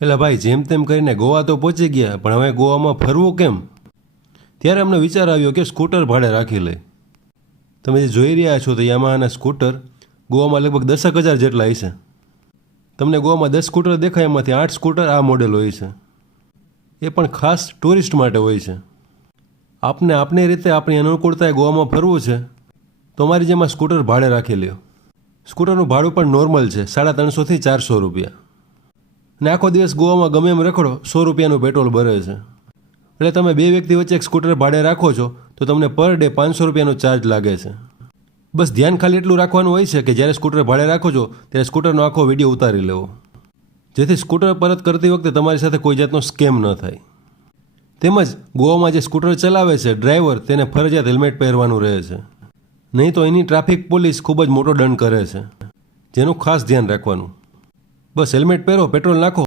એટલે ભાઈ જેમ તેમ કરીને ગોવા તો પહોંચી ગયા, પણ હવે ગોવામાં ફરવું કેમ? ત્યારે અમને વિચાર આવ્યો કે સ્કૂટર ભાડે રાખી લે. તમે જે જોઈ રહ્યા છો તો યામાહાના સ્કૂટર ગોવામાં લગભગ 10,000 જેટલા હશે. તમને ગોવામાં 10 સ્કૂટર દેખાય, એમાંથી 8 સ્કૂટર આ મોડેલ હોય છે. એ પણ ખાસ ટુરિસ્ટ માટે હોય છે. આપને આપની રીતે આપણી અનુકૂળતાએ ગોવામાં ફરવું છે તો અમારી જેમાં સ્કૂટર ભાડે રાખી લ્યો. સ્કૂટરનું ભાડું પણ નોર્મલ છે, 350 થી 400 રૂપિયા. અને આખો દિવસ ગોવામાં ગમે એમ રખડો, 100 રૂપિયાનું પેટ્રોલ ભરે છે. એટલે તમે 2 વ્યક્તિ વચ્ચે એક સ્કૂટર ભાડે રાખો છો તો તમને પર ડે 500 રૂપિયાનો ચાર્જ લાગે છે. બસ ધ્યાન ખાલી એટલું રાખવાનું હોય છે કે જ્યારે સ્કૂટર ભાડે રાખો છો ત્યારે સ્કૂટરનો આખો વિડીયો ઉતારી લેવો, જેથી સ્કૂટર પરત કરતી વખતે તમારી સાથે કોઈ જાતનો સ્કેમ ન થાય. તેમજ ગોવામાં જે સ્કૂટર ચલાવે છે ડ્રાઈવર, તેને ફરજિયાત હેલ્મેટ પહેરવાનું રહે છે, નહીં તો એની ટ્રાફિક પોલીસ ખૂબ જ મોટો દંડ કરે છે, જેનું ખાસ ધ્યાન રાખવાનું. બસ હેલ્મેટ પહેરો, પેટ્રોલ નાખો